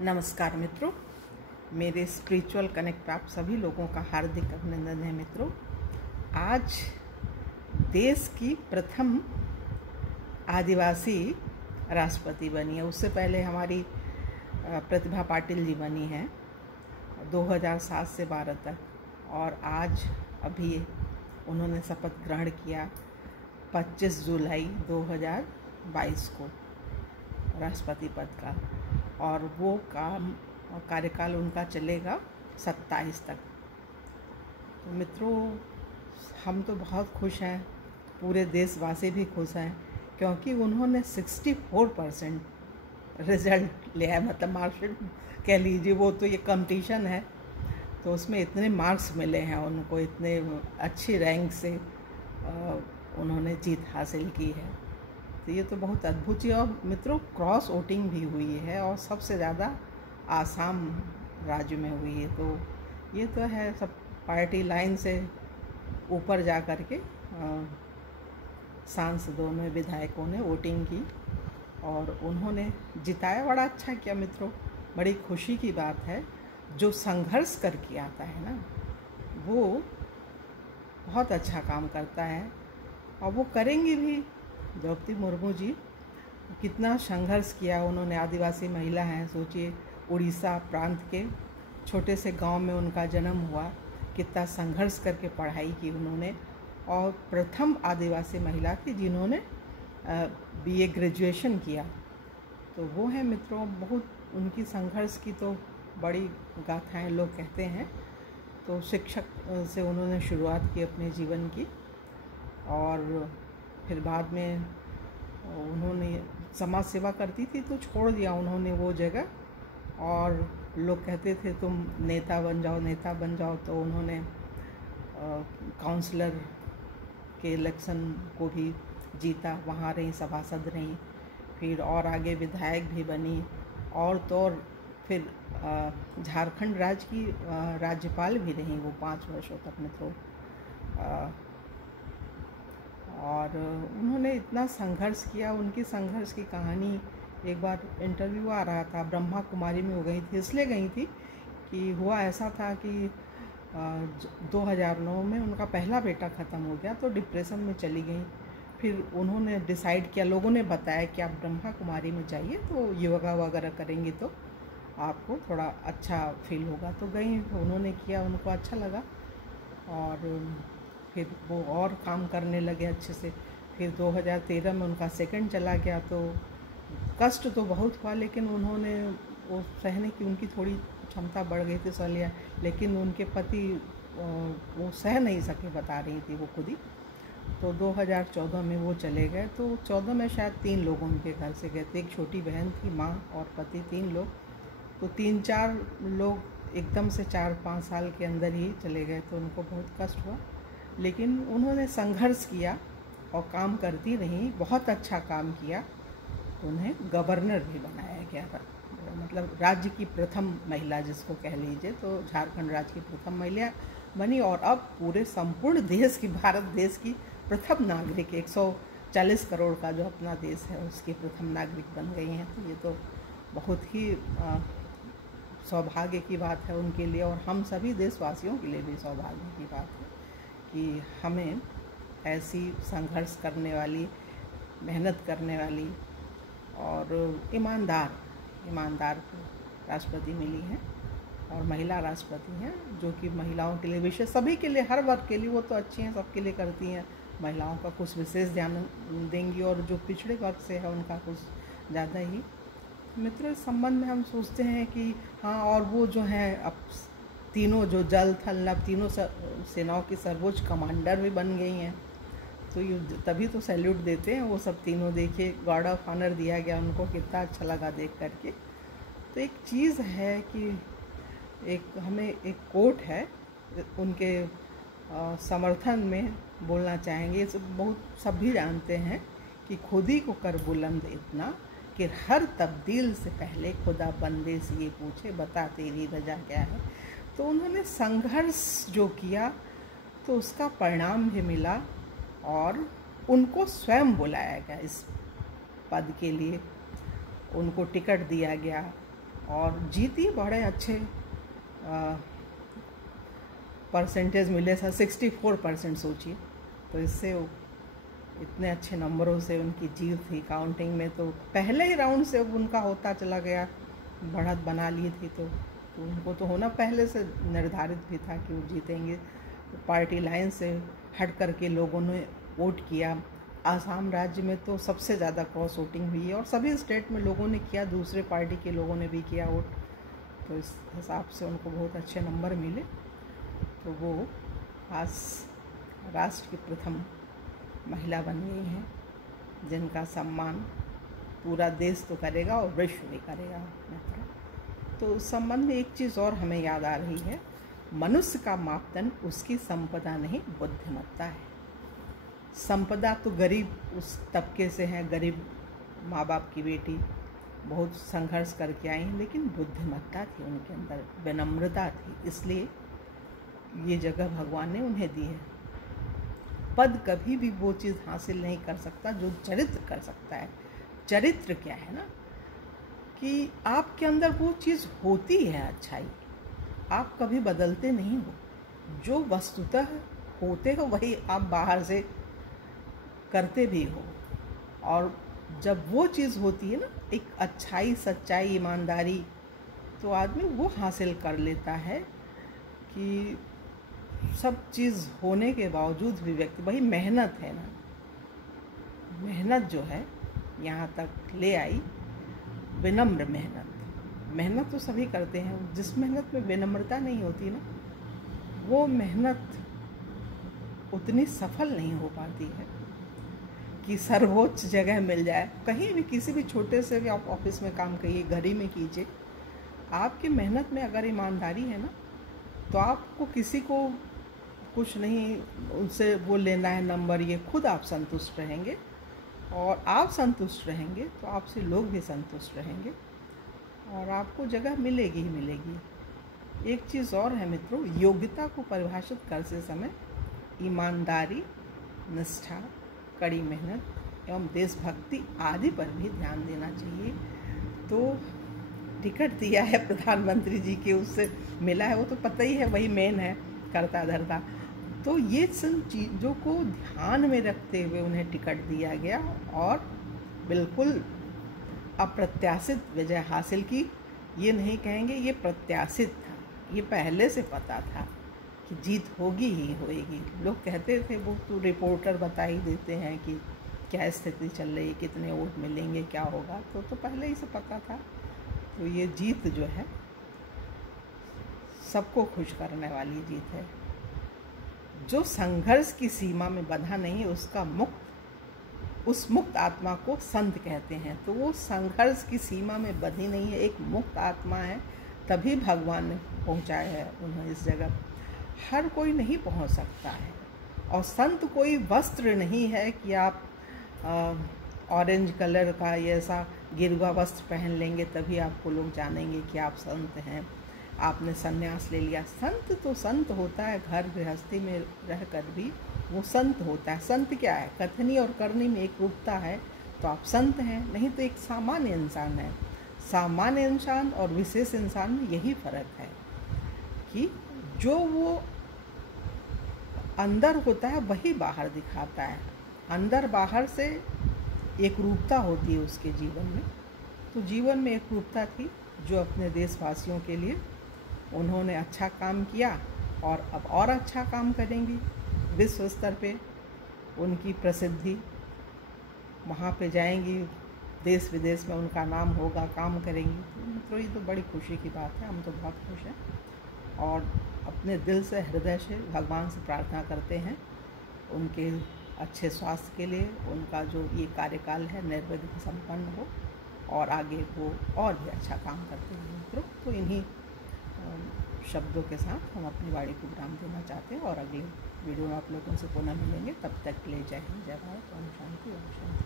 नमस्कार मित्रों, मेरे स्पिरिचुअल कनेक्ट आप सभी लोगों का हार्दिक अभिनंदन है। मित्रों, आज देश की प्रथम आदिवासी राष्ट्रपति बनी है। उससे पहले हमारी प्रतिभा पाटिल जी बनी हैं 2007 से 12 तक, और आज अभी उन्होंने शपथ ग्रहण किया 25 जुलाई 2022 को राष्ट्रपति पद का, और वो कार्यकाल उनका चलेगा 27 तक। तो मित्रों, हम तो बहुत खुश हैं, पूरे देशवासी भी खुश हैं, क्योंकि उन्होंने 64% रिजल्ट लिया है। मतलब मार्कशीट कह लीजिए, वो तो ये कंपटीशन है तो उसमें इतने मार्क्स मिले हैं उनको, इतने अच्छी रैंक से उन्होंने जीत हासिल की है। तो ये तो बहुत अद्भुत ही। और मित्रों, क्रॉस वोटिंग भी हुई है और सबसे ज़्यादा आसाम राज्य में हुई है। तो ये तो है, सब पार्टी लाइन से ऊपर जा कर के सांसदों ने, विधायकों ने वोटिंग की और उन्होंने जिताया। बड़ा अच्छा किया मित्रों, बड़ी खुशी की बात है। जो संघर्ष करके आता है ना, वो बहुत अच्छा काम करता है, और वो करेंगे भी। द्रौपदी मुर्मू जी कितना संघर्ष किया उन्होंने। आदिवासी महिला हैं, सोचिए, उड़ीसा प्रांत के छोटे से गांव में उनका जन्म हुआ, कितना संघर्ष करके पढ़ाई की उन्होंने, और प्रथम आदिवासी महिला थी जिन्होंने बीए ग्रेजुएशन किया। तो वो है मित्रों, बहुत उनकी संघर्ष की तो बड़ी गाथाएं लोग कहते हैं। तो शिक्षक से उन्होंने शुरुआत की अपने जीवन की, और फिर बाद में उन्होंने समाज सेवा करती थी तो छोड़ दिया उन्होंने वो जगह, और लोग कहते थे तुम नेता बन जाओ, नेता बन जाओ। तो उन्होंने काउंसलर के इलेक्शन को भी जीता, वहाँ रही, सभासद रही, फिर और आगे विधायक भी बनी, और तो और फिर झारखंड राज्य की राज्यपाल भी रही वो 5 वर्षों तक मित्रों। और उन्होंने इतना संघर्ष किया। उनकी संघर्ष की कहानी, एक बार इंटरव्यू आ रहा था, ब्रह्मा कुमारी में वो गई थी, इसलिए गई थी कि हुआ ऐसा था कि 2009 में उनका पहला बेटा ख़त्म हो गया, तो डिप्रेशन में चली गई। फिर उन्होंने डिसाइड किया, लोगों ने बताया कि आप ब्रह्मा कुमारी में जाइए, तो योगा वगैरह करेंगी तो आपको थोड़ा अच्छा फील होगा। तो गई, उन्होंने किया, उनको अच्छा लगा, और फिर वो और काम करने लगे अच्छे से। फिर 2013 में उनका सेकंड चला गया, तो कष्ट तो बहुत हुआ, लेकिन उन्होंने वो सहने की उनकी थोड़ी क्षमता बढ़ गई थी, सह लिया। लेकिन उनके पति वो सह नहीं सके, बता रही थी वो खुद ही। तो 2014 में वो चले गए। तो 14 में शायद 3 लोग उनके घर से गए थे, एक छोटी बहन थी, माँ और पति, 3 लोग। तो 3-4 लोग एकदम से 4-5 साल के अंदर ही चले गए, तो उनको बहुत कष्ट हुआ। लेकिन उन्होंने संघर्ष किया और काम करती रही, बहुत अच्छा काम किया। उन्हें गवर्नर भी बनाया गया था, मतलब राज्य की प्रथम महिला जिसको कह लीजिए। तो झारखंड राज्य की प्रथम महिला बनी, और अब पूरे संपूर्ण देश की, भारत देश की प्रथम नागरिक, 140 करोड़ का जो अपना देश है उसकी प्रथम नागरिक बन गई हैं। तो ये तो बहुत ही सौभाग्य की बात है उनके लिए, और हम सभी देशवासियों के लिए भी सौभाग्य की बात है कि हमें ऐसी संघर्ष करने वाली, मेहनत करने वाली और ईमानदार राष्ट्रपति मिली हैं, और महिला राष्ट्रपति हैं, जो कि महिलाओं के लिए विशेष, सभी के लिए, हर वर्ग के लिए वो तो अच्छी हैं, सबके लिए करती हैं। महिलाओं का कुछ विशेष ध्यान देंगी, और जो पिछड़े वर्ग से है उनका कुछ ज़्यादा ही। मित्रों, इस संबंध में हम सोचते हैं कि हाँ, और वो जो हैं अब तीनों, जो जल थल नभ, तीनों सेनाओं की सर्वोच्च कमांडर भी बन गई हैं। तो ये तभी तो सैल्यूट देते हैं वो सब तीनों। देखिए, गार्ड ऑफ ऑनर दिया गया उनको, कितना अच्छा लगा देख करके। तो एक चीज़ है कि हमें एक कोट है उनके समर्थन में बोलना चाहेंगे। बहुत सभी जानते हैं कि खुद ही को कर बुलंद इतना कि हर तब्दील से पहले खुदा बंदे से ये पूछे, बता तेरी वजह क्या है। तो उन्होंने संघर्ष जो किया तो उसका परिणाम भी मिला, और उनको स्वयं बुलाया गया इस पद के लिए, उनको टिकट दिया गया, और जीती, बड़े अच्छे परसेंटेज मिले था, 64% सोचिए। तो इससे इतने अच्छे नंबरों से उनकी जीत थी काउंटिंग में। तो पहले ही राउंड से उनका होता चला गया, बढ़त बना ली थी। तो उनको तो होना पहले से निर्धारित भी था कि वो जीतेंगे। तो पार्टी लाइन से हट करके लोगों ने वोट किया। आसाम राज्य में तो सबसे ज़्यादा क्रॉस वोटिंग हुई है और सभी स्टेट में लोगों ने किया, दूसरे पार्टी के लोगों ने भी किया वोट। तो इस हिसाब से उनको बहुत अच्छे नंबर मिले। तो वो आज राष्ट्र की प्रथम महिला बन गई हैं, जिनका सम्मान पूरा देश तो करेगा और विश्व भी करेगा मित्रों। तो उस संबंध में एक चीज़ और हमें याद आ रही है, मनुष्य का मापदंड उसकी संपदा नहीं, बुद्धिमत्ता है। संपदा तो गरीब उस तबके से है, गरीब माँ बाप की बेटी, बहुत संघर्ष करके आई, लेकिन बुद्धिमत्ता थी उनके अंदर, विनम्रता थी, इसलिए ये जगह भगवान ने उन्हें दी है। पद कभी भी वो चीज़ हासिल नहीं कर सकता जो चरित्र कर सकता है। चरित्र क्या है ना, कि आपके अंदर वो चीज़ होती है अच्छाई, आप कभी बदलते नहीं हो, जो वस्तुतः होते हो वही आप बाहर से करते भी हो। और जब वो चीज़ होती है ना, एक अच्छाई, सच्चाई, ईमानदारी, तो आदमी वो हासिल कर लेता है कि सब चीज़ होने के बावजूद भी व्यक्ति, वही मेहनत है ना, मेहनत जो है यहाँ तक ले आई, विनम्र मेहनत। मेहनत तो सभी करते हैं, जिस मेहनत में विनम्रता नहीं होती ना, वो मेहनत उतनी सफल नहीं हो पाती है कि सर्वोच्च जगह मिल जाए। कहीं भी, किसी भी छोटे से भी आप ऑफिस में काम करिए, घर ही में कीजिए, आपकी मेहनत में अगर ईमानदारी है ना, तो आपको किसी को कुछ नहीं उनसे वो लेना है नंबर, ये खुद आप संतुष्ट रहेंगे। और आप संतुष्ट रहेंगे तो आपसे लोग भी संतुष्ट रहेंगे और आपको जगह मिलेगी ही मिलेगी। एक चीज़ और है मित्रों, योग्यता को परिभाषित करते समय ईमानदारी, निष्ठा, कड़ी मेहनत एवं देशभक्ति आदि पर भी ध्यान देना चाहिए। तो टिकट दिया है प्रधानमंत्री जी के, उससे मिला है, वो तो पता ही है, वही मेन है करता धरता। तो ये सब चीज़ों को ध्यान में रखते हुए उन्हें टिकट दिया गया और बिल्कुल अप्रत्याशित विजय हासिल की। ये नहीं कहेंगे ये प्रत्याशित था, ये पहले से पता था कि जीत होगी ही होएगी। लोग कहते थे, वो तो रिपोर्टर बता ही देते हैं कि क्या स्थिति चल रही है, कितने वोट मिलेंगे, क्या होगा, तो पहले ही से पता था। तो ये जीत जो है सबको खुश करने वाली जीत है। जो संघर्ष की सीमा में बंधा नहीं, उस मुक्त आत्मा को संत कहते हैं। तो वो संघर्ष की सीमा में बंधी नहीं है, एक मुक्त आत्मा है, तभी भगवान ने पहुँचाया है उन्हें इस जगह। हर कोई नहीं पहुँच सकता है। और संत कोई वस्त्र नहीं है कि आप ऑरेंज कलर का ये ऐसा गिरवा वस्त्र पहन लेंगे तभी आपको लोग जानेंगे कि आप संत हैं, आपने संन्यास ले लिया। संत तो संत होता है, घर गृहस्थी में रहकर भी वो संत होता है। संत क्या है, कथनी और करनी में एक रूपता है, तो आप संत हैं, नहीं तो एक सामान्य इंसान है। सामान्य इंसान और विशेष इंसान में यही फर्क है कि जो वो अंदर होता है वही बाहर दिखाता है। अंदर बाहर से एक रूपता होती है उसके जीवन में। तो जीवन में एक रूपता थी जो अपने देशवासियों के लिए उन्होंने अच्छा काम किया और अब और अच्छा काम करेंगी। विश्व स्तर पे उनकी प्रसिद्धि, वहाँ पे जाएंगी, देश विदेश में उनका नाम होगा, काम करेंगी। तो ये तो बड़ी खुशी की बात है, हम तो बहुत खुश हैं और अपने दिल से, हृदय से भगवान से प्रार्थना करते हैं उनके अच्छे स्वास्थ्य के लिए, उनका जो ये कार्यकाल है निर्विघ्न संपन्न हो और आगे वो और भी अच्छा काम करते हैं मित्रों। तो इन्हीं शब्दों के साथ हम अपनी वाणी को विराम देना चाहते हैं और अगले वीडियो में आप लोगों से पुनः मिलेंगे। तब तक के लिए जय हिंद, जय भारत, ओम शांति, ओम शांति।